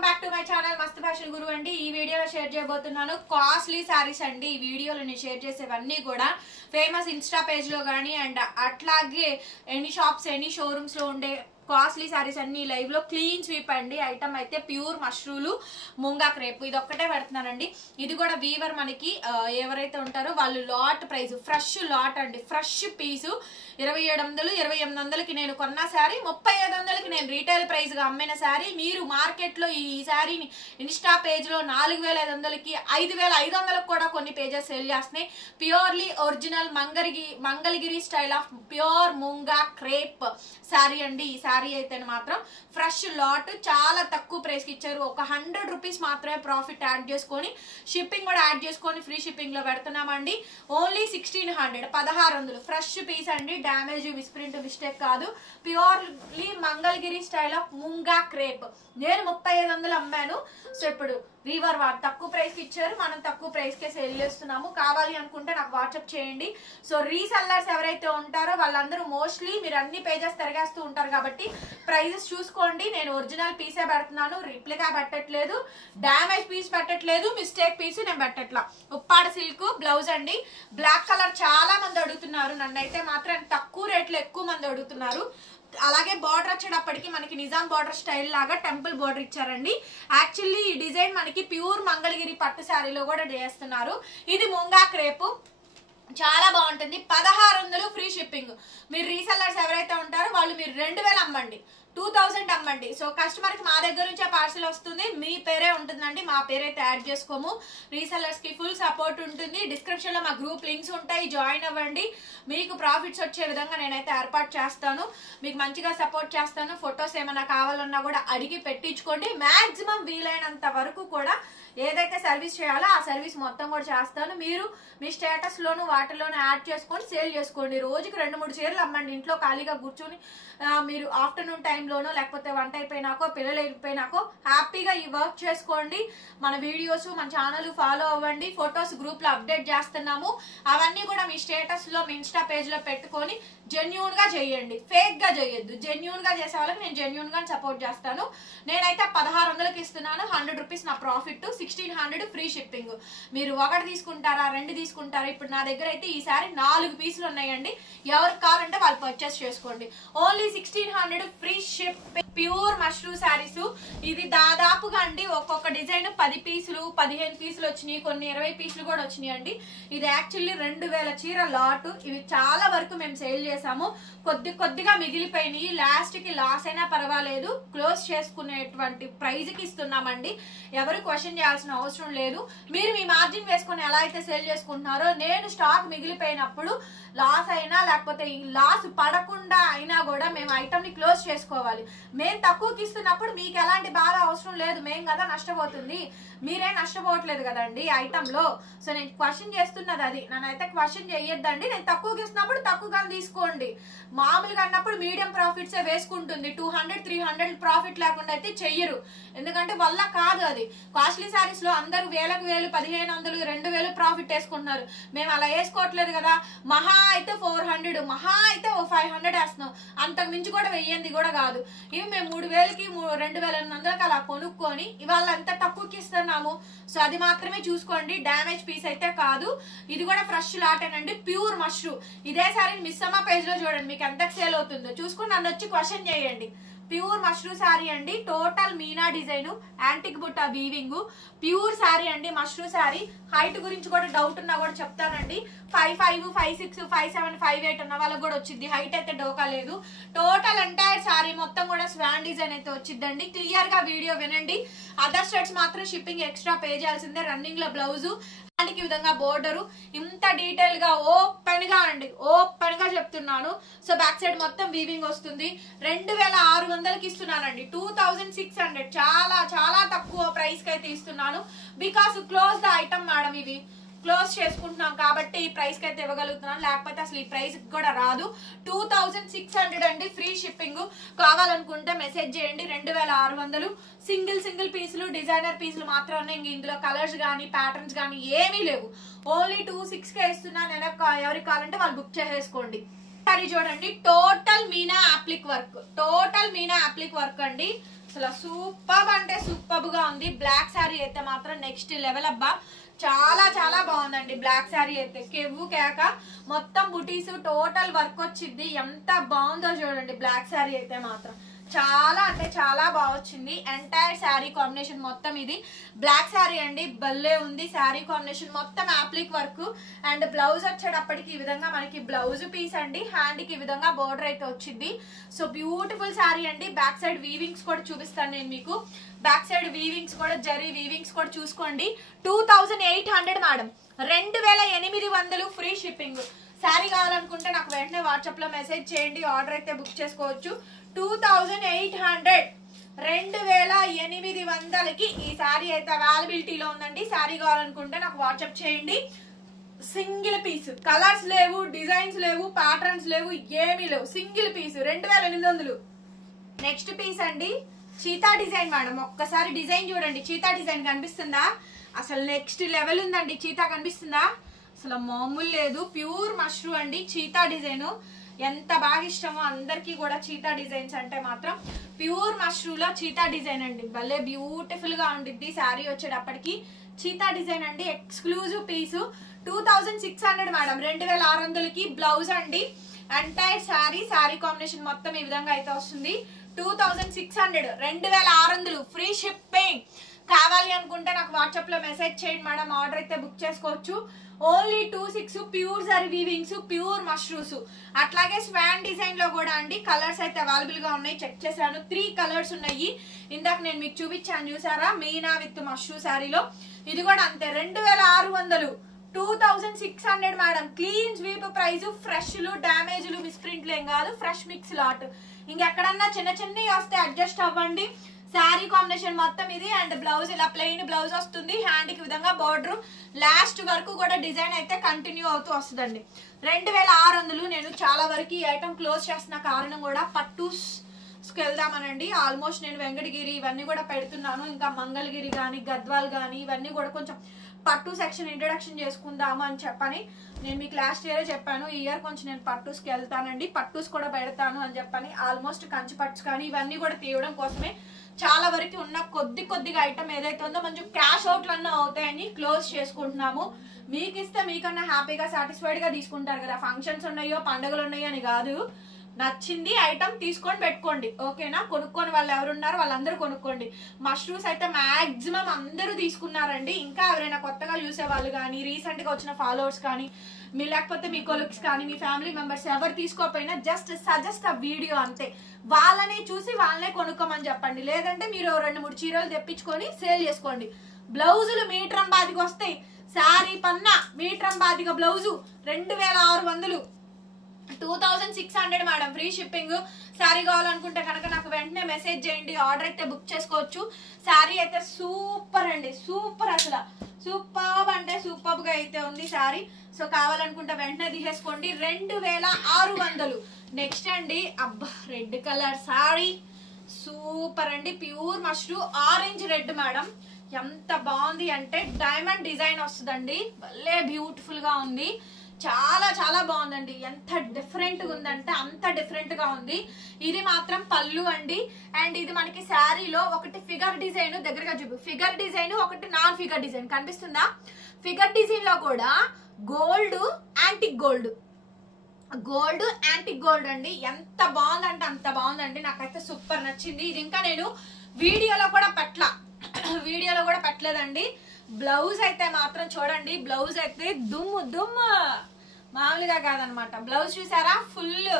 Welcome back to my channel మస్త్ fashion గురు అండి. ఈ వీడియోలో షేర్ చేయబోతున్నాను కాస్ట్లీ సారీస్ అండి. ఈ వీడియోలో నేను షేర్ చేసేవన్నీ కూడా ఫేమస్ ఇన్స్టా పేజ్ లో గానీ అండ్ అట్లాగే ఎనీ షాప్స్ ఎనీ షోరూమ్స్ లో ఉండే కాస్ట్లీ సారీస్ అన్ని లైవ్ లో క్లీన్ స్వీప్ అండి. ఐటమ్ అయితే ప్యూర్ మష్రూలు ముంగా క్రేప్ ఇది ఒక్కటే పెడుతున్నానండి. ఇది కూడా వీవర్ మనకి ఎవరైతే ఉంటారో వాళ్ళు లాట్ ప్రైస్ ఫ్రెష్ లాట్ అండి. ఫ్రెష్ పీసు 2700 2800కి నేను కొన్న శారీ 3500కి నేను రీటైల్ ప్రైస్ గా అమ్మిన శారీ మీరు మార్కెట్ లో ఈ శారీని ఇన్స్టా పేజ్ లో 4500కి 5500కి కూడా కొన్ని పేజెస్ సేల్ చేస్తున్నాయి. Purely original Mangalagiri style of pure munga crepe sari అండి. ఈ శారీ అయితే మాత్రం ఫ్రెష్ లాట్ చాలా తక్కువ ప్రైస్ కి ఇచ్చారు. ఒక 100 రూపీస్ మాత్రమే ప్రాఫిట్ యాడ్ చేసుకొని షిప్పింగ్ కూడా యాడ్ చేసుకొని ఫ్రీ షిప్పింగ్ లో పెడుతున్నామండి. ఓన్లీ 1600 ఫ్రెష్ పీస్ అండి. డ్యామేజ్ మిస్ప్రింట్ మిస్టేక్ కాదు. Purely Mangalagiri style of munga crepe నేను 3500 అమ్మాను. సో ఇప్పుడు వీవర్ తక్కువ ప్రైస్ కి ఇచ్చారు, మనం తక్కువ ప్రైస్ కే సేల్ చేస్తున్నాము. కావాలి అనుకుంటే నాకు వాట్సాప్ చేయండి. సో రీసెల్లర్స్ ఎవరైతే ఉంటారో వాళ్ళందరూ మోస్ట్లీ మీరు అన్ని పేజెస్ తిరగేస్తూ ఉంటారు కాబట్టి ప్రైజెస్ చూసుకోండి. నేను ఒరిజినల్ పీసే పెడుతున్నాను, రిప్లికా పెట్టట్లేదు, డ్యామేజ్ పీస్ పెట్టట్లేదు, మిస్టేక్ పీస్ నేను పెట్టట్లా. ఉప్పాడ సిల్క్ బ్లౌజ్ అండి. బ్లాక్ కలర్ చాలా మంది అడుగుతున్నారు, నన్ను అయితే మాత్రం తక్కువ రేట్లో ఎక్కువ మంది అడుగుతున్నారు. అలాగే బార్డర్ వచ్చేటప్పటికి మనకి నిజాం బార్డర్ స్టైల్ లాగా టెంపుల్ బార్డర్ ఇచ్చారండి. యాక్చువల్లీ ఈ డిజైన్ మనకి ప్యూర్ మంగళగిరి పట్టు శారీలో కూడా చేస్తున్నారు. ఇది ముంగా క్రేపు చాలా బాగుంటుంది. 1600 ఫ్రీ షిప్పింగ్. మీరు రీసెల్లర్స్ ఎవరైతే ఉంటారో వాళ్ళు మీరు 2000 అమ్మండి, 2000 అమ్మండి. సో కస్టమర్ కి మా దగ్గర నుంచి ఆ పార్సల్ వస్తుంది, మీ పేరే ఉంటుందండి, మా పేరైతే యాడ్ చేసుకోము. రీసెల్లర్స్ కి ఫుల్ సపోర్ట్ ఉంటుంది. డిస్క్రిప్షన్ లో మా గ్రూప్ లింక్స్ ఉంటాయి, జాయిన్ అవ్వండి. మీకు ప్రాఫిట్స్ వచ్చే విధంగా నేనైతే ఏర్పాటు చేస్తాను, మీకు మంచిగా సపోర్ట్ చేస్తాను. ఫొటోస్ ఏమైనా కావాలన్నా కూడా అడిగి పెట్టించుకోండి. మాక్సిమం వీలైనంత వరకు కూడా ఏదైతే సర్వీస్ చేయాలో ఆ సర్వీస్ మొత్తం కూడా చేస్తాను. మీరు మీ స్టేటస్ లోను వాటిలోను యాడ్ చేసుకొని సేల్ చేసుకోండి. రోజుకి 2-3 చీరలు అమ్మండి. ఇంట్లో ఖాళీగా కూర్చొని మీరు ఆఫ్టర్నూన్ టైంలోనో లేకపోతే వంట అయిపోయినాకో పిల్లలు అయిపోయినాకో హ్యాపీగా ఈ వర్క్ చేసుకోండి. మన వీడియోస్ మన ఛానల్ ఫాలో అవ్వండి. ఫొటోస్ గ్రూప్ లో అప్డేట్ చేస్తున్నాము. అవన్నీ కూడా మీ స్టేటస్ లో మీ ఇన్స్టా పేజ్ లో పెట్టుకొని జెన్యూన్ గా చేయండి, ఫేక్ గా చేయొద్దు. జెన్యూన్ గా చేసే వాళ్ళకి నేను జెన్యూన్ గా సపోర్ట్ చేస్తాను. నేనైతే 1600కి ఇస్తున్నాను. 100 రూపీస్ నా ప్రాఫిట్, 1600 ఫ్రీ షిప్పింగ్. మీరు 1 తీసుకుంటారా 2 తీసుకుంటారా? ఇప్పుడు నా దగ్గర అయితే ఈసారి 4 పీసులు ఉన్నాయండి. ఎవరికి కావాలంటే వాళ్ళు పర్చేస్ చేసుకోండి. Only 1600 free shipping. Pure mashru saris. ఇది దాదాపుగా అండి ఒక్కొక్క డిజైన్ 10 పీసులు 15 పీసులు వచ్చినాయి, కొన్ని 20 పీసులు కూడా వచ్చినాయి అండి. ఇది యాక్చువల్లీ 2000 చీర లాట్. ఇవి చాలా వరకు మేము సేల్ చేసాము. కొద్దిగా మిగిలిపోయినాయి. లాస్ట్ కి లాస్ అయినా పర్వాలేదు, క్లోజ్ చేసుకునేటువంటి ప్రైజ్ కి ఇస్తున్నామండి. ఎవరు క్వశ్చన్ చేయాల్సిన అవసరం లేదు. మీరు మీ మార్జిన్ వేసుకుని ఎలా అయితే సేల్ చేసుకుంటున్నారో నేను స్టాక్ మిగిలిపోయినప్పుడు లాస్ అయినా లేకపోతే లాస్ పడకుండా అయినా కూడా మేము ఐటమ్ ని క్లోజ్ చేసుకోవాలి. మేము తక్కువకి ఇస్తున్నప్పుడు మీకు ఎలాంటి బాధ అవసరం లేదు. మేము కదా నష్టపోతుంది, మీరే నష్టపోవట్లేదు కదండి ఐటమ్ లో. సో నేను క్వశ్చన్ చేస్తున్నది అది. నన్నైతే క్వశ్చన్ చేయొద్దండి. నేను తక్కువకి ఇస్తున్నప్పుడు తక్కువగా తీసుకోండి. మామూలుగా అన్నప్పుడు మీడియం ప్రాఫిట్స్ వేసుకుంటుంది. 200-300 ప్రాఫిట్ లేకుండా అయితే చెయ్యరు. ఎందుకంటే వల్ల కాదు అది. కాస్ట్లీ సారీస్ లో అందరూ 1000 1500 2000 ప్రాఫిట్ వేసుకుంటున్నారు. మేము అలా వేసుకోవట్లేదు కదా. మహా అయితే 400, మహా అయితే 500 వేస్తున్నాం. అంతకు మించి కూడా వెయ్యింది కూడా కాదు. ఇవి మేము 3000కి 2800కి అలా కొనుక్కొని ఇవాళ అంత తక్కువకి ఇస్తున్నాము. సో అది మాత్రమే చూసుకోండి. డ్యామేజ్ పీస్ అయితే కాదు. ఇది కూడా ఫ్రెష్ లాటేనండి, ప్యూర్ మష్రూ. ఇదే సారీ మిస్ అమ్మ పేజ్ లో చూడండి మీకు ఎంత సేల్ అవుతుందో చూసుకుని నన్ను వచ్చి క్వశ్చన్ చేయండి. ప్యూర్ మష్రూ శారీ అండి. టోటల్ మీనా డిజైన్, యాంటిక్ బుట్ట వీవింగ్, ప్యూర్ శారీ అండి. మష్రూ శారీ. హైట్ గురించి కూడా డౌట్ ఉన్నా కూడా చెప్తానండి. 5'5", 5'6", 5'7", 5'8" ఉన్న వాళ్ళకి కూడా వచ్చింది. హైట్ అయితే డోకా లేదు. టోటల్ ఎంటైర్ శారీ మొత్తం కూడా స్వాన్ డిజైన్ అయితే వచ్చిందండి. క్లియర్ గా వీడియో వినండి. అదర్ స్టేట్స్ మాత్రం షిప్పింగ్ ఎక్స్ట్రా పే చేయాల్సిందే. రన్నింగ్ లో బ్లౌజు ఈ విధంగా బోర్డరు ఇంత డీటెయిల్ గా ఓపెన్ గా అండి, ఓపెన్ గా చెప్తున్నాను. సో బ్యాక్ సైడ్ మొత్తం వీవింగ్ వస్తుంది. 2600కి ఇస్తున్నానండి. 2600 చాలా చాలా తక్కువ ప్రైస్ కి అయితే ఇస్తున్నాను. Because close the item madam. ఇవి క్లోజ్ చేసుకుంటున్నాం కాబట్టి ఈ ప్రైస్ కి అయితే ఇవ్వగలుగుతున్నాను. లేకపోతే అసలు ఈ ప్రైస్ కూడా రాదు. 2600 అండి ఫ్రీ షిప్పింగ్. కావాలనుకుంటే మెసేజ్ చేయండి. 2600 సింగిల్ పీసులు డిజైనర్ పీసులు మాత్రమే. ఇందులో కలర్స్ గానీ ప్యాటర్న్స్ గానీ ఏమీ లేవు. ఓన్లీ 26కే ఇస్తున్నాను. ఎవరికి కావాలంటే వాళ్ళు బుక్ చేసేసుకోండి. సారీ చూడండి, total Meena అప్లిక్ work, total Meena అప్లిక్ work అండి. అసలు సూపర్ అంటే సూపర్ గా ఉంది. బ్లాక్ శారీ అయితే మాత్రం నెక్స్ట్ లెవెల్ అబ్బా, చాలా చాలా బాగుందండి. బ్లాక్ శారీ అయితే కెవ్వు కేక, మొత్తం బుటీస్ టోటల్ వర్క్ వచ్చింది. ఎంత బాగుందో చూడండి. బ్లాక్ శారీ అయితే మాత్రం చాలా అంటే చాలా బాగా వచ్చింది. ఎంటైర్ శారీ కాంబినేషన్ మొత్తం ఇది బ్లాక్ శారీ అండి, భలే ఉంది. శారీ కాంబినేషన్ మొత్తం యాప్లిక్ వర్క్ అండ్ బ్లౌజ్ వచ్చేటప్పటికి ఈ విధంగా మనకి బ్లౌజ్ పీస్ అండి, హ్యాండ్ కి ఈ విధంగా బోర్డర్ అయితే వచ్చింది. సో బ్యూటిఫుల్ శారీ అండి. బ్యాక్ సైడ్ వీవింగ్స్ కూడా చూపిస్తాను నేను మీకు. బ్యాక్ సైడ్ వీవింగ్స్ కూడా, జరీ వీవింగ్స్ కూడా చూసుకోండి. 2800 మేడం, 2800 ఫ్రీ షిప్పింగ్. శారీ కావాలనుకుంటే నాకు వెంటనే వాట్సాప్ లో మెసేజ్ చేయండి, ఆర్డర్ అయితే బుక్ చేసుకోవచ్చు. 2800, 2800కి ఈ శారీ అయితే అవైలబిలిటీలో ఉందండి. శారీ కావాలనుకుంటే నాకు వాట్సాప్ చేయండి. సింగిల్ పీస్, కలర్స్ లేవు, డిజైన్స్ లేవు, ప్యాటర్న్స్ లేవు, ఏమీ లేవు. Single piece 2800. నెక్స్ట్ పీస్ అండి, చీతా డిజైన్ మేడం. ఒక్కసారి డిజైన్ చూడండి. చీతా డిజైన్ కనిపిస్తుందా? అసలు నెక్స్ట్ లెవెల్ ఉందండి. చీతా కనిపిస్తుందా? అసలు మామూలు లేదు. ప్యూర్ మష్రూ అండి. చీతా డిజైన్ ఎంత బాగా ఇష్టమో అందరికీ కూడా. చీతా డిజైన్స్ అంటే మాత్రం ప్యూర్ మష్రూలో చీతా డిజైన్ అండి, భలే బ్యూటిఫుల్ గా ఉండిద్ది. శారీ వచ్చేటప్పటికి చీతా డిజైన్ అండి. ఎక్స్క్లూజివ్ పీసు 2600 మేడం, 2600కి బ్లౌజ్ అండి. ఎంటైర్ శారీ కాంబినేషన్ మొత్తం ఈ విధంగా అయితే వస్తుంది. 2600, 2600 ఫ్రీ షిప్పింగ్. కావాలి అనుకుంటే నాకు వాట్సాప్ లో మెసేజ్ చేయండి మేడం, ఆర్డర్ అయితే బుక్ చేసుకోవచ్చు. Only 26 pure zari weavings, pure మష్రూస్. అట్లాగే స్వాన్ డిజైన్ లో కూడా అండి కలర్స్ అయితే అవైలబుల్ గా ఉన్నాయి. చెక్ చేశాను, 3 కలర్స్ ఉన్నాయి. ఇందాక నేను మీకు చూపించాను చూసారా, మీనా విత్ మష్రూ శారీలో. ఇది కూడా అంతే, 2600, 2600 మేడం. Clean sweep price. ఫ్రెష్లు, డ్యామేజ్లు, మిస్ప్రింట్లు ఏం కాదు, ఫ్రెష్ మిక్స్ లాట్. ఇంకెక్కడన్నా చిన్న చిన్నవి వస్తే అడ్జస్ట్ అవ్వండి. శారీ కాంబినేషన్ మొత్తం ఇది. అండ్ బ్లౌజ్ ఇలా ప్లెయిన్ బ్లౌజ్ వస్తుంది, హ్యాండ్ కి విధంగా బార్డర్, లాస్ట్ వరకు కూడా డిజైన్ అయితే కంటిన్యూ అవుతూ వస్తుందండి. 2600. నేను చాలా వరకు ఈ ఐటమ్ క్లోజ్ చేస్తున్న కారణం కూడా పట్టుస్కి వెళ్దామనండి. ఆల్మోస్ట్ నేను వెంకటగిరి ఇవన్నీ కూడా పెడుతున్నాను, ఇంకా మంగళగిరి కానీ, గద్వాల్ కానీ, ఇవన్నీ కూడా కొంచెం పట్టు సెక్షన్ ఇంట్రడక్షన్ చేసుకుందాము అని చెప్పని నేను మీకు లాస్ట్ ఇయరే చెప్పాను. ఈ ఇయర్ కొంచెం నేను పట్టుస్కి వెళ్తానండి, పట్టుస్ కూడా పెడతాను అని చెప్పని. ఆల్మోస్ట్ కంచి పట్స్ కానీ ఇవన్నీ కూడా తీయడం కోసమే చాలా వరకు ఉన్న కొద్దిగా ఐటమ్ ఏదైతే ఉందో మంచి క్యాష్ అవుట్లన్నా అవుతాయని క్లోజ్ చేసుకుంటున్నాము. మీకు ఇస్తే మీకన్నా హ్యాపీగా సాటిస్ఫైడ్ గా తీసుకుంటారు కదా. ఫంక్షన్స్ ఉన్నాయో, పండుగలు ఉన్నాయో అని కాదు. నచ్చింది ఐటమ్ తీసుకొని పెట్టుకోండి, ఓకేనా. కొనుక్కొని వాళ్ళు ఎవరున్నారు వాళ్ళందరూ కొనుక్కోండి. మష్రూమ్స్ అయితే మాక్సిమం అందరూ తీసుకున్నారండి. ఇంకా ఎవరైనా కొత్తగా చూసే వాళ్ళు కానీ, రీసెంట్ గా వచ్చిన ఫాలోవర్స్ కానీ, మీ లేకపోతే మీ కొలీగ్స్ కానీ, మీ ఫ్యామిలీ మెంబర్స్ ఎవరు తీసుకోకపోయినా జస్ట్ సజెస్ట్ ఆ వీడియో అంతే. వాళ్ళని చూసి వాళ్ళనే కొనుక్కోమని చెప్పండి. లేదంటే మీరు 2-3 చీరలు తెప్పించుకొని సేల్ చేసుకోండి. బ్లౌజులు మీటర్ బాదికి వస్తాయి. శారీ పన్నా మీటర్ బాదిగా blouse 2600, 2600 madam, free shipping. Sari కావాలనుకుంటే కనుక నాకు వెంటనే మెసేజ్ చేయండి, ఆర్డర్ అయితే బుక్ చేసుకోవచ్చు. శారీ అయితే సూపర్ అండి, సూపర్. అసలు సూపర్ అంటే సూపర్ గా అయితే ఉంది శారీ. సో కావాలనుకుంటే వెంటనే తీసేసుకోండి. 2600. నెక్స్ట్ అండి, అబ్బా రెడ్ కలర్ శారీ సూపర్ అండి. Pure mashru orange red madam. ఎంత బాగుంది అంటే డైమండ్ డిజైన్ వస్తుందండి, భలే బ్యూటిఫుల్ గా ఉంది. చాలా చాలా బాగుందండి. ఎంత డిఫరెంట్ గా ఉందంటే అంత డిఫరెంట్ గా ఉంది. ఇది మాత్రం పళ్ళు అండి. అండ్ ఇది మనకి శారీలో ఒకటి ఫిగర్ డిజైన్, దగ్గరగా చూపు, ఫిగర్ డిజైన్, ఒకటి నాన్ ఫిగర్ డిజైన్ కనిపిస్తుందా. ఫిగర్ డిజైన్ లో కూడా gold, antique gold, gold antique gold అండి. ఎంత బాగుందంటే అంత బాగుందండి. నాకైతే సూపర్ నచ్చింది. ఇది ఇంకా నేను వీడియోలో కూడా పెట్టలేదండి. బ్లౌజ్ అయితే మాత్రం చూడండి, బ్లౌజ్ అయితే దుమ్ము మామూలుగా కాదనమాట. బ్లౌజ్ చూసారా, ఫుల్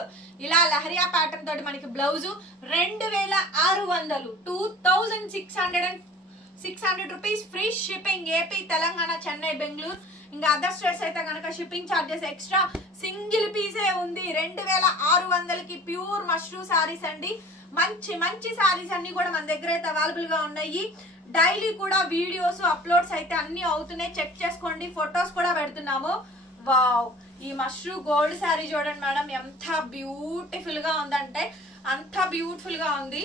ఇలా లహరియా ప్యాటర్న్ తోటి మనకి blouse 2600, 2600 rupees free shipping. AP, Telangana, Chennai, Bengaluru, ఇంకా అదర్ స్టేట్స్ అయితే కనుక షిప్పింగ్ ఛార్జెస్ ఎక్స్ట్రా. సింగిల్ పీసే ఉంది. 2600కి ప్యూర్ మష్రూ సారీస్ అండి. మంచి మంచి సారీస్ అన్ని కూడా మన దగ్గర అయితే అవైలబుల్ గా ఉన్నాయి. డైలీ కూడా వీడియోస్ అప్లోడ్స్ అయితే అన్ని అవుతున్నాయి, చెక్ చేసుకోండి. ఫొటోస్ కూడా పెడుతున్నాము. వావ్, ఈ మష్రూ గోల్డ్ శారీ చూడండి మేడం, ఎంత బ్యూటిఫుల్ గా ఉందంటే అంత బ్యూటిఫుల్ గా ఉంది.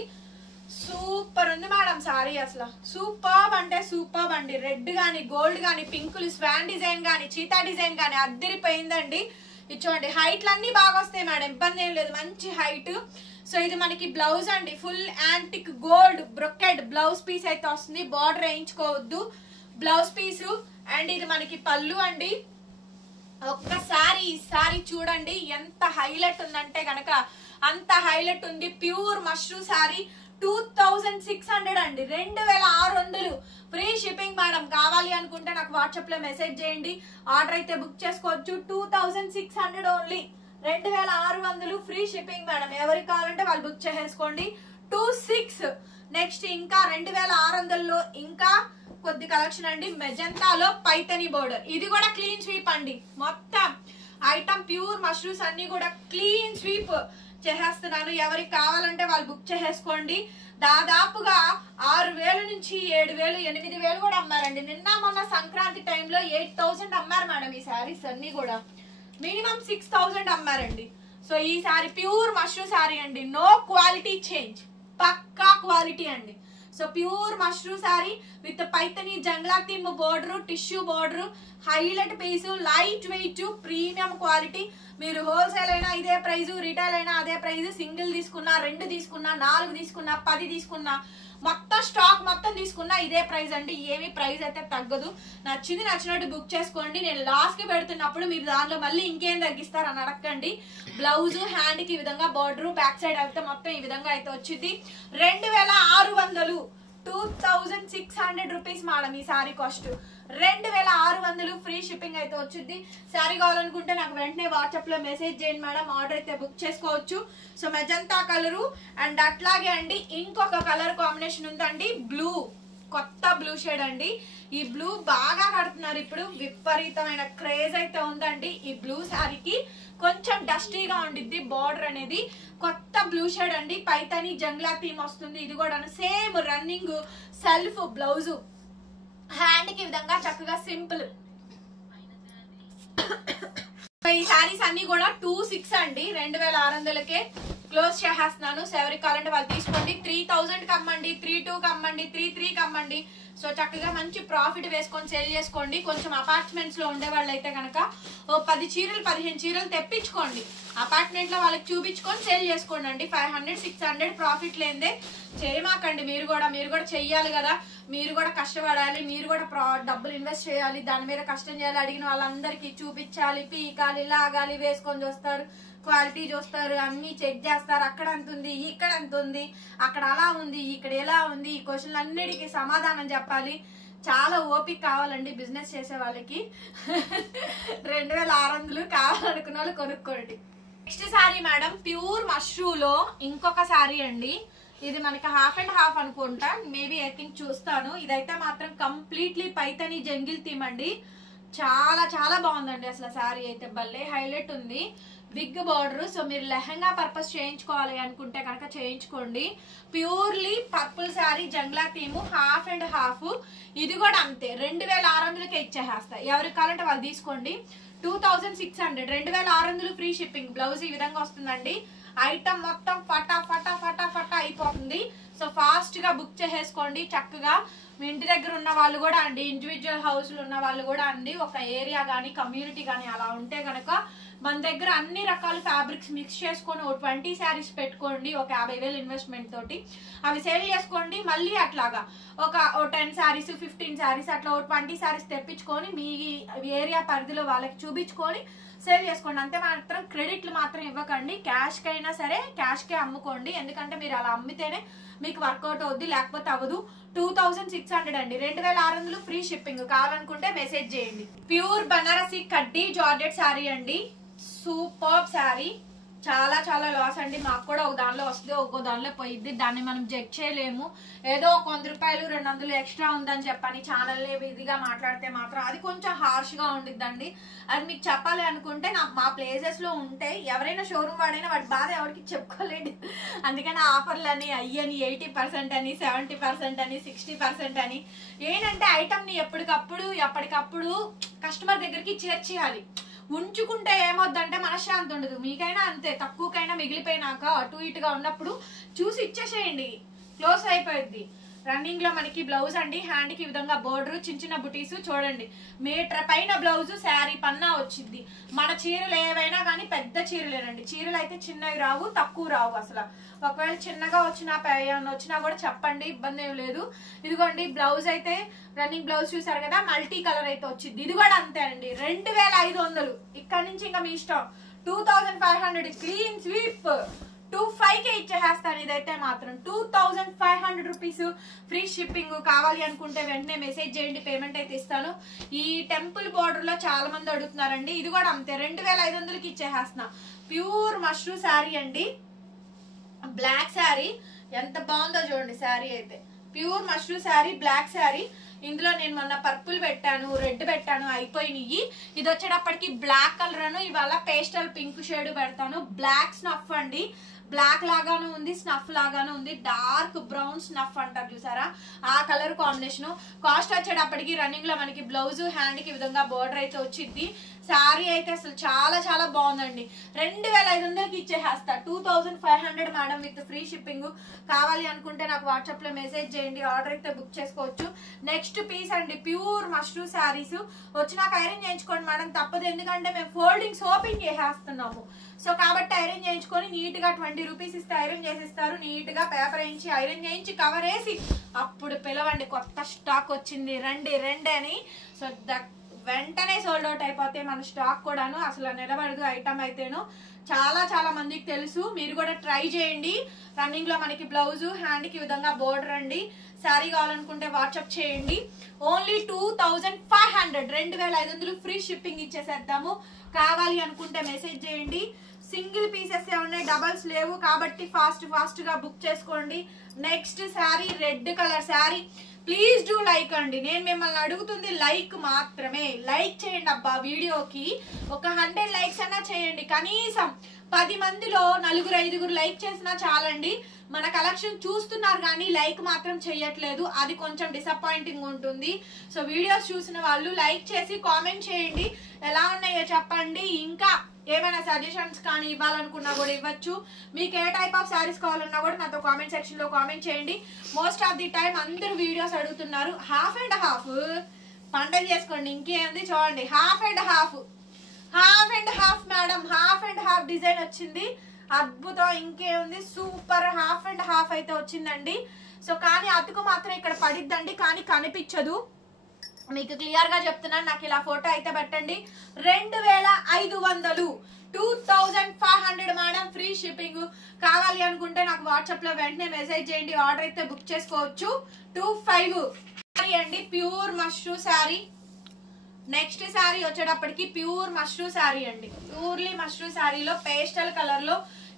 సూపర్ ఉంది మేడం శారీ. అసలు సూపర్ అంటే సూపర్ అండి. రెడ్ గాని, గోల్డ్ గాని, పింకులు, స్వాన్ డిజైన్ గాని, చీతా డిజైన్ గాని అద్దరిపోయిందండి. ఇది చూడండి, హైట్లు అన్ని బాగా వస్తాయి మేడం, ఇబ్బంది ఏం లేదు. మంచి హైట్, సో ఇది మనకి బ్లౌజ్ అండి, full antique gold brocade blouse piece అయితే వస్తుంది, బార్డర్ వేయించుకోవద్దు బ్లౌజ్ పీసు. అండ్ ఇది మనకి పళ్ళు అండి. ఒక్కసారి ఈ సారీ చూడండి ఎంత హైలైట్ ఉందంటే గనక అంత హైలైట్ ఉంది. ప్యూర్ మష్రూ సారీ 2600 అండి, 2600 ఫ్రీ షిప్పింగ్ మేడం. కావాలి అనుకుంటే నాకు వాట్సాప్ లో మెసేజ్ చేయండి, ఆర్డర్ అయితే బుక్ చేసుకోవచ్చు. 2600 ఓన్లీ, 2600 ఫ్రీ షిప్పింగ్ మేడం. ఎవరికి కావాలంటే వాళ్ళు బుక్ చేసేసుకోండి. 26 నెక్స్ట్ ఇంకా 2600లో ఇంకా కొద్ది కలెక్షన్ అండి. మెజంతాలో పైతని బోర్డర్, ఇది కూడా క్లీన్ స్వీప్ అండి. మొత్తం ఐటమ్ ప్యూర్ మష్రూమ్స్ అన్ని కూడా క్లీన్ స్వీప్ చేసేస్తున్నాను. ఎవరికి కావాలంటే వాళ్ళు బుక్ చేసేసుకోండి. దాదాపుగా 6000 నుంచి 7000 8000 కూడా అమ్మారండి. నిన్న మొన్న సంక్రాంతి టైంలో 8000 అమ్మారు మేడం. ఈ శారీస్ అన్ని కూడా మినిమం 6000 అమ్మారండి. సో ఈ సారీ ప్యూర్ మష్రూ సారీ అండి, నో క్వాలిటీ చేంజ్, పక్కా క్వాలిటీ అండి. So pure mashru sari with Paithani jangla theme border, tissue border, highlight piece, light weight, premium quality. మీరు హోల్సేల్ అయినా ఇదే ప్రైస్, రిటైల్ అయినా అదే ప్రైస్. సింగిల్ తీసుకున్నా, 2 తీసుకున్నా, 4 తీసుకున్నా, 10 తీసుకున్నా, మొత్తం స్టాక్ మొత్తం తీసుకున్నా ఇదే ప్రైస్ అండి. ఏమి ప్రైస్ అయితే తగ్గదు. నచ్చింది నచ్చినట్టు బుక్ చేసుకోండి. నేను లాస్ట్ కి పెడుతున్నప్పుడు మీరు దాంట్లో మళ్ళీ ఇంకేం తగ్గిస్తారు అని అడగండి. బ్లౌజ్ హ్యాండ్ కి ఈ విధంగా బార్డర్, బ్యాక్ సైడ్ అయితే మొత్తం ఈ విధంగా అయితే వచ్చింది. 2600, 2600 రూపీస్ మేడం ఈ సారీ కాస్ట్. 2600 ఫ్రీ షిప్పింగ్ అయితే వచ్చింది. సారీ కావాలనుకుంటే నాకు వెంటనే వాట్సాప్ లో మెసేజ్ చేయండి మేడం, ఆర్డర్ అయితే బుక్ చేసుకోవచ్చు. సో మెజంతా కలరు అండ్ అట్లాగే అండి ఇంకొక కలర్ కాంబినేషన్ ఉందండి, బ్లూ, కొత్త బ్లూ షేడ్ అండి. ఈ బ్లూ బాగా కడుతున్నారు ఇప్పుడు, విపరీతమైన క్రేజ్ అయితే ఉందండి ఈ బ్లూ సారీకి. కొంచెం డస్టీగా ఉండిద్ది బార్డర్ అనేది. కొత్త బ్లూ షేడ్ అండి, పైతని జంగ్లా థీమ్ వస్తుంది. ఇది కూడా same running self blouse, hand కి విధంగా చక్కగా సింపుల్. ఈ సారీస్ అన్ని కూడా 26 అండి, 2600కే క్లోజ్ చేసేస్తున్నాను. సో ఎవరికి కావాలంటే వాళ్ళు తీసుకోండి. 3000 కమ్మండి, 32 కమ్మండి, 33 కమ్మండి. సో చక్కగా మంచి ప్రాఫిట్ వేసుకొని సేల్ చేసుకోండి. కొంచెం అపార్ట్మెంట్స్ లో ఉండే వాళ్ళు అయితే కనుక 10 చీరలు 15 చీరలు తెప్పించుకోండి, అపార్ట్మెంట్ లో వాళ్ళకి చూపించుకొని సేల్ చేసుకోండి అండి. 500 600 ప్రాఫిట్ లేదే చేయమాకండి. మీరు కూడా చెయ్యాలి కదా, మీరు కూడా కష్టపడాలి, మీరు కూడా డబ్బులు ఇన్వెస్ట్ చేయాలి, దాని మీద కష్టం చేయాలి. అడిగిన వాళ్ళందరికీ చూపించాలి, పీకాలి, లాగాలి, వేసుకొని చూస్తారు, క్వాలిటీ చూస్తారు, అన్ని చెక్ చేస్తారు. అక్కడ ఎంత ఉంది, ఇక్కడ ఎంత ఉంది, అక్కడ అలా ఉంది, ఇక్కడ ఎలా ఉంది, ఈ క్వశ్చన్లు అన్నిటికీ సమాధానం చెప్పాలి. చాలా ఓపిక కావాలండి బిజినెస్ చేసే వాళ్ళకి. 2600 కావాలనుకున్న వాళ్ళు కొనుక్కోండి. నెక్స్ట్ సారీ మేడం ప్యూర్ మష్రూలో ఇంకొక సారీ అండి. ఇది మనకి హాఫ్ అండ్ హాఫ్ అనుకుంటా, మేబీ ఐ థింక్ చూస్తాను. ఇదైతే మాత్రం కంప్లీట్లీ పైతని జంగిల్ థీమ్ అండి. చాలా చాలా బాగుందండి అసలు సారీ అయితే, భలే హైలైట్ ఉంది. Big border. సో మీరు లెహంగా పర్పస్ చేయించుకోవాలి అనుకుంటే కనుక చేయించుకోండి. Purely purple sari jangla theme, half and half. ఇది కూడా అంతే, 2600కే ఇచ్చేస్తా. ఎవరికి కావాలంటే వాళ్ళు తీసుకోండి. 2600, 2600 ఫ్రీ షిప్పింగ్. బ్లౌజ్ ఈ విధంగా వస్తుందండి. ఐటమ్ మొత్తం ఫటా ఫటా ఫటా ఫటా అయిపోతుంది. సో ఫాస్ట్ గా బుక్ చేసేసుకోండి. చక్కగా మీ ఇంటి దగ్గర ఉన్న వాళ్ళు కూడా అండి, ఇండివిజువల్ హౌస్లు ఉన్న వాళ్ళు కూడా అండి, ఒక ఏరియా కానీ కమ్యూనిటీ కానీ అలా ఉంటే కనుక మన దగ్గర అన్ని రకాల ఫ్యాబ్రిక్స్ మిక్స్ చేసుకొని 20 శారీస్ పెట్టుకోండి. ఒక 50,000 ఇన్వెస్ట్మెంట్ తోటి అవి సేల్ చేసుకోండి. మళ్ళీ అట్లాగా ఒక 10 శారీస్ 15 శారీస్ అట్లా 20 శారీస్ తెప్పించుకొని మీ ఏరియా పరిధిలో వాళ్ళకి చూపించుకొని సేల్ చేసుకోండి. అంతే మాత్రం క్రెడిట్లు మాత్రం ఇవ్వకండి. క్యాష్ కైనా సరే క్యాష్ కే అమ్ముకోండి, ఎందుకంటే మీరు అలా అమ్మితేనే మీకు వర్కౌట్ అవుద్ది, లేకపోతే అవ్వదు. 2600 అండి, 2600 ఫ్రీ షిప్పింగ్. కావాలనుకుంటే మెసేజ్ చేయండి. ప్యూర్ బనారసి కడ్డీ జార్జెట్ శారీ అండి, సూపర్ శారీ. చాలా చాలా లాస్ అండి, మాకు కూడా ఒక దానిలో వస్తుంది, ఒక్కో దానిలో పోయిద్ది. దాన్ని మనం జడ్జ్ చేయలేము. ఏదో 100 రూపాయలు 200 ఎక్స్ట్రా ఉందని చెప్పని ఛానల్ ఇదిగా మాట్లాడితే మాత్రం అది కొంచెం హార్ష్ గా ఉండిద్దండి. అది మీకు చెప్పాలి అనుకుంటే మా ప్లేసెస్ లో ఉంటే ఎవరైనా షోరూమ్ వాడైనా వాడి బాధ ఎవరికి చెప్పుకోలేడు. అందుకని ఆఫర్లు అని అయ్యని 80% అని 70% అని 60% అని ఏంటంటే ఐటమ్ ని ఎప్పటికప్పుడు కస్టమర్ దగ్గరికి చేర్చేయాలి. ఉంచుకుంటే ఏమొద్దంటే మనశ్శాంతి ఉండదు. మీకైనా అంతే, తక్కువకైనా మిగిలిపోయినాక అటు ఇటుగా ఉన్నప్పుడు చూసి ఇచ్చేసేయండి, క్లోజ్ అయిపోయింది. రన్నింగ్ లో మనకి బ్లౌజ్ అండి, హ్యాండ్ కి ఈ విధంగా బోర్డర్, చిన్న చిన్న బుటీస్ చూడండి. మీటర్ పైన బ్లౌజ్, శారీ పన్నా వచ్చింది. మన చీరలు ఏవైనా కానీ పెద్ద చీరలేనండి, చీరలు అయితే చిన్నవి రావు, తక్కువ రావు అసలు. ఒకవేళ చిన్నగా వచ్చినా కూడా చెప్పండి, ఇబ్బంది ఏం లేదు. ఇదిగోండి బ్లౌజ్ అయితే రన్నింగ్ బ్లౌజ్ చూసారు కదా, మల్టీ కలర్ అయితే వచ్చింది. ఇది కూడా అంతే అండి, 2500. ఇక్కడ నుంచి ఇంకా మీ ఇష్టం. 2500 క్లీన్ స్వీప్ 25K ఇచ్చేస్తాను. ఇదైతే మాత్రం 2500 రూపీస్ ఫ్రీ షిప్పింగ్. కావాలి అనుకుంటే వెంటనే మెసేజ్ చేయండి, పేమెంట్ అయితే ఇస్తాను. ఈ టెంపుల్ బోర్డర్ లో చాలా మంది అడుగుతున్నారండి, ఇది కూడా అంతే 2500కి ఇచ్చేస్తున్నా. ప్యూర్ మష్రూ శారీ అండి, బ్లాక్ శారీ. ఎంత బాగుందో చూడండి శారీ అయితే. Pure mashru sari, black sari. ఇందులో నేను మొన్న పర్పుల్ పెట్టాను, రెడ్ పెట్టాను, అయిపోయినాయి. ఇది వచ్చేటప్పటికి బ్లాక్ కలర్ అను, ఇవాళ పేస్టల్ పింక్ షేడ్ పెడతాను. బ్లాక్ స్నఫ్ అండి, బ్లాక్ లాగాను ఉంది, స్నఫ్ లాగాను ఉంది. డార్క్ బ్రౌన్ స్నఫ్ అంటారు చూసారా, ఆ కలర్ కాంబినేషన్. కాస్ట్ వచ్చేటప్పటికి రన్నింగ్ లో మనకి బ్లౌజ్, హ్యాండ్ కి విధంగా బోర్డర్ అయితే వచ్చింది. శారీ అయితే అసలు చాలా చాలా బాగుందండి. 2500కి ఇచ్చేస్తా. 2500 మేడం విత్ ఫ్రీ షిప్పింగ్. కావాలి అనుకుంటే నాకు వాట్సాప్ లో మెసేజ్ చేయండి, ఆర్డర్ అయితే బుక్ చేసుకోవచ్చు. నెక్స్ట్ పీస్ అండి, ప్యూర్ మష్రూ శారీస్. వచ్చి నాకు ఐరన్ చేయించుకోండి మేడం, తప్పదు. ఎందుకంటే మేము ఫోల్డింగ్స్ ఓపెన్ చేసేస్తున్నాము. సో కాబట్టి ఐరన్ చేయించుకొని నీట్ గా 20 రూపీస్ ఇస్తే ఐరన్ చేసిస్తారు. నీట్ గా పేపర్ వేయించి ఐరన్ చేయించి కవర్ వేసి అప్పుడు పిలవండి, కొత్త స్టాక్ వచ్చింది రండి రండి అని. సో వెంటనే సోల్డ్ అవుట్ అయిపోతే మన స్టాక్ కూడాను అసలు నిలబడదు ఐటమ్ అయితేను. చాలా చాలా మందికి తెలుసు, మీరు కూడా ట్రై చేయండి. రన్నింగ్ లో మనకి బ్లౌజ్, హ్యాండ్ కి విధంగా బోర్డర్ అండి. శారీ కావాలనుకుంటే వాట్సాప్ చేయండి. ఓన్లీ 2500, 2500 ఫ్రీ షిప్పింగ్ ఇచ్చేసేద్దాము. కావాలి అనుకుంటే మెసేజ్ చేయండి. సింగిల్ పీసెస్ ఉన్నాయి, డబల్స్ లేవు కాబట్టి ఫాస్ట్ గా బుక్ చేసుకోండి. Next sari, red colour sari. Please do like అండి, నేను మిమ్మల్ని అడుగుతుంది లైక్ మాత్రమే. లైక్ చేయండి అబ్బా, వీడియోకి ఒక 100 లైక్స్ అన్నా చేయండి. కనీసం 10 మందిలో 4-5 లైక్ చేసినా చాలండి. మన కలెక్షన్ చూస్తున్నారు కానీ లైక్ మాత్రం చేయట్లేదు, అది కొంచెం డిసప్పాయింటింగ్ ఉంటుంది. సో వీడియోస్ చూసిన వాళ్ళు లైక్ చేసి కామెంట్ చేయండి, ఎలా ఉన్నాయో చెప్పండి. ఇంకా ఏమైనా సజెషన్స్ కానీ ఇవ్వాలనుకున్నా కూడా ఇవ్వచ్చు. మీకు ఏ టైప్ ఆఫ్ శారీస్ కావాలన్నా కూడా నాతో కామెంట్ సెక్షన్ లో కామెంట్ చేయండి. మోస్ట్ ఆఫ్ ది టైం అందరూ వీడియోస్ అడుగుతున్నారు హాఫ్ అండ్ హాఫ్. పండగ చేసుకోండి, ఇంకేముంది చూడండి, half and half madam, half and half design వచ్చింది. అద్భుతం, ఇంకేముంది, సూపర్. హాఫ్ అండ్ హాఫ్ అయితే వచ్చిందండి. సో కానీ అతుకు మాత్రం ఇక్కడ పడిద్దండి, కానీ కనిపించదు. మీకు క్లియర్ గా చెప్తున్నాను, నాకు ఇలా ఫోటో అయితే పెట్టండి. 2500, 2500 మేడం ఫ్రీ షిప్పింగ్. కావాలి అనుకుంటే నాకు వాట్సాప్ లో వెంటనే మెసేజ్ చేయండి, ఆర్డర్ అయితే బుక్ చేసుకోవచ్చు. 25 అండి, ప్యూర్ మష్రూ శారీ. నెక్స్ట్ శారీ వచ్చేటప్పటికి ప్యూర్ మష్రూ శారీ అండి. ప్యూర్లీ మష్రూ శారీలో పేస్టల్ కలర్ లో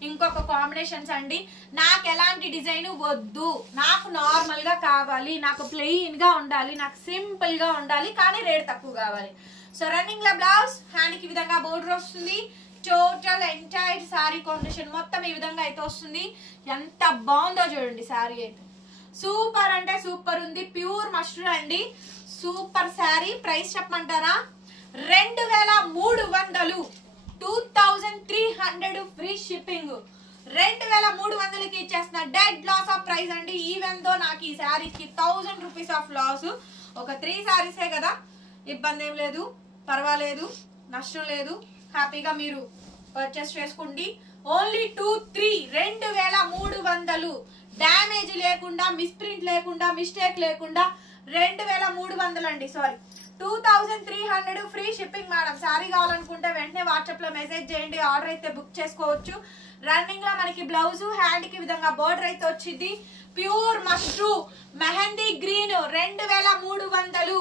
ఇంకొక కాంబినేషన్స్ అండి. నాకు ఎలాంటి డిజైన్ వద్దు, నాకు నార్మల్ గా కావాలి, నాకు ప్లెయిన్ గా ఉండాలి, నాకు సింపుల్ గా ఉండాలి, కానీ రేట్ తక్కువ కావాలి. సో రన్నింగ్ లో బ్లౌజ్, హ్యాండ్ కి విధంగా బోర్డర్ వస్తుంది. టోటల్ ఎంటైర్ శారీ కాంబినేషన్ మొత్తం ఈ విధంగా అయితే వస్తుంది. ఎంత బాగుందో చూడండి శారీ అయితే, సూపర్ అంటే సూపర్ ఉంది. ప్యూర్ మష్రూ అండి, సూపర్ శారీ. ప్రైస్ చెప్పమంటారా? 2300, 2300 ఫ్రీ షిప్పింగ్. 2300కి ఇచ్చేస్తున్నా. డెడ్ లాస్ ఆఫ్ ప్రైస్ అండి. ఈవెన్ దో నాకు ఈ శారీకి 1000 రూపీస్ ఆఫ్ లాస్. ఒక 3 శారీసే కదా, ఇబ్బంది ఏం లేదు, పర్వాలేదు, నష్టం లేదు. హ్యాపీగా మీరు పర్చేస్ చేసుకోండి. ఓన్లీ 2300, డ్యామేజ్ లేకుండా, మిస్ప్రింట్ లేకుండా, మిస్టేక్ లేకుండా 2300 అండి. Sorry, 2300 free shipping madam. Sari కావాలనుకుంటే వెంటనే వాట్సాప్ లో మెసేజ్ చేయండి, ఆర్డర్ అయితే బుక్ చేసుకోవచ్చు. రన్నింగ్ లో మనకి బ్లౌజ్, హ్యాండ్ కి విధంగా బోర్డర్ అయితే వచ్చింది. ప్యూర్ మష్రూ మెహందీ గ్రీన్ 2300,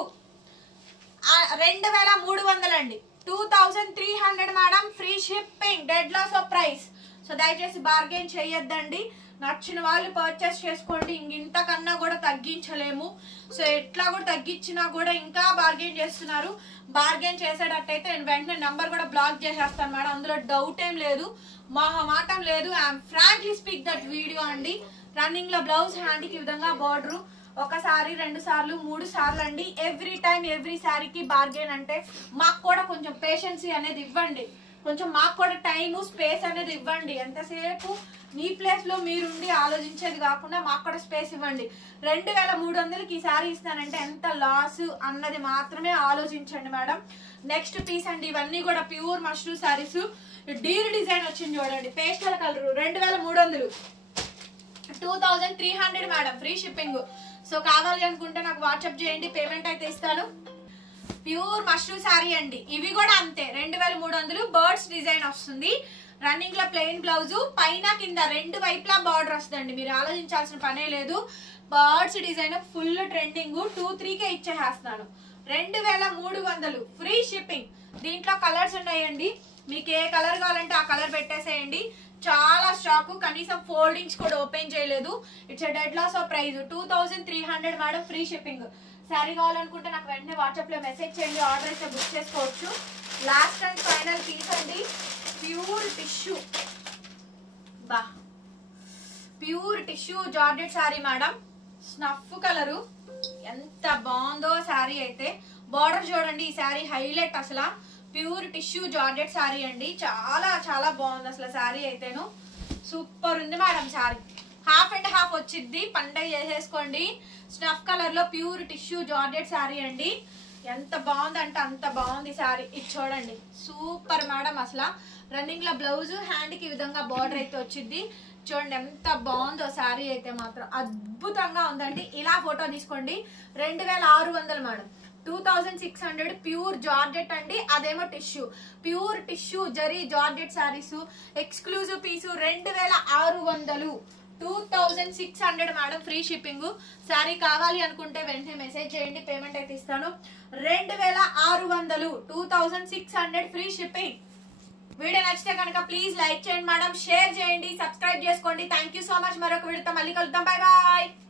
2300 అండి. 2300 madam free shipping. Dead loss of price. So దయచేసి బార్గెన్ చేయొద్దండి. నచ్చిన వాళ్ళు పర్చేస్ చేసుకోండి. ఇంతకన్నా కూడా తగ్గించలేము. సో ఎట్లా కూడా తగ్గించినా కూడా ఇంకా బార్గెన్ చేస్తున్నారు. బార్గెన్ చేసేటట్టయితే నేను వెంటనే నంబర్ కూడా బ్లాక్ చేసేస్తాను మేడం, అందులో డౌట్ ఏం లేదు, మాటం లేదు. I'm frankly speak that video అండి. రన్నింగ్ లో బ్లౌజ్, హ్యాండ్ కి విధంగా బార్డర్. ఒకసారి 2 సార్లు 3 సార్లు అండి. ఎవ్రీ టైం ఎవ్రీ శారీకి బార్గెన్ అంటే మాకు కూడా కొంచెం పేషెన్సీ అనేది ఇవ్వండి, కొంచెం మాకు కూడా టైము స్పేస్ అనేది ఇవ్వండి. ఎంతసేపు మీ ప్లేస్ లో మీరుండి ఆలోచించేది కాకుండా మాకు కూడా స్పేస్ ఇవ్వండి. 2300కి ఈ శారీ ఇస్తానంటే ఎంత లాస్ అన్నది మాత్రమే ఆలోచించండి మేడం. నెక్స్ట్ పీస్ అండి, ఇవన్నీ కూడా pure mushroom saris. Deal design వచ్చింది చూడండి, pastel colour. 2300, 2300 madam, free shipping. So కావాలి అనుకుంటే నాకు వాట్సాప్ చేయండి, పేమెంట్ అయితే ఇస్తాను. ప్యూర్ మష్రూమ్ శారీ అండి, ఇవి కూడా అంతే 2300. బర్డ్స్ డిజైన్ వస్తుంది, రన్నింగ్ లో ప్లెయిన్ బ్లౌజ్, పైన కింద రెండు వైపులా బార్డర్ వస్తుందండి. మీరు ఆలోచించాల్సిన పనే లేదు. బర్డ్స్ డిజైన్ ఫుల్ ట్రెండింగ్, 2-3కే ఇచ్చేసేస్తున్నాను. 2300 ఫ్రీ షిప్పింగ్. దీంట్లో కలర్స్ ఉన్నాయండి, మీకు ఏ కలర్ కావాలంటే ఆ కలర్ పెట్టేసేయండి. చాలా స్టాక్, కనీసం ఫోల్డింగ్స్ కూడా ఓపెన్ చేయలేదు. It's dead loss of price. 2300 madam, free shipping. Sari కావాలనుకుంటే నాకు వెంటనే వాట్సాప్ లో మెసేజ్ చేయండి, ఆర్డర్ అయితే బుక్ చేసుకోవచ్చు. లాస్ట్ అండ్ ఫైనల్ పీస్ అండి, ప్యూర్ టిష్యూ. బా, pure tissue georgette sari madam, snuff colour. ఎంత బాగుందో శారీ అయితే. బార్డర్ చూడండి, ఈ శారీ హైలైట్ అసలు. ప్యూర్ టిష్యూ జార్జెట్ శారీ అండి, చాలా చాలా బాగుంది అసలు శారీ అయితేను. సూపర్ ఉంది madam sari. Half and half వచ్చింది, పండగ చేసేసుకోండి. స్నఫ్ కలర్ లో ప్యూర్ టిష్యూ జార్జెట్ శారీ అండి. ఎంత బాగుంది అంటే అంత బాగుంది శారీ. ఇది చూడండి, సూపర్ మేడం అసలు. రన్నింగ్ లో బ్లౌజ్, హ్యాండ్ కి ఈ విధంగా బార్డర్ అయితే వచ్చింది. చూడండి ఎంత బాగుందో శారీ అయితే మాత్రం అద్భుతంగా ఉందండి. ఇలా ఫోటో తీసుకోండి. 2600 మేడం, 2600 ప్యూర్ జార్జెట్ అండి. అదేమో tissue, pure tissue zari georgette saris. Exclusive piece 2600, 2600 madam, free shipping. Sari కావాలి అనుకుంటే వెంటనే మెసేజ్ చేయండి, పేమెంట్ అయితే ఇస్తాను. 2600, 2600 ఫ్రీ షిప్పింగ్. వీడియో నచ్చితే కనుక ప్లీజ్ లైక్ చేయండి మేడం, షేర్ చేయండి, సబ్స్క్రైబ్ చేసుకోండి. Thank you so much. మరొక వీడియోతో మళ్ళీ కలుద్దాం. Bye bye.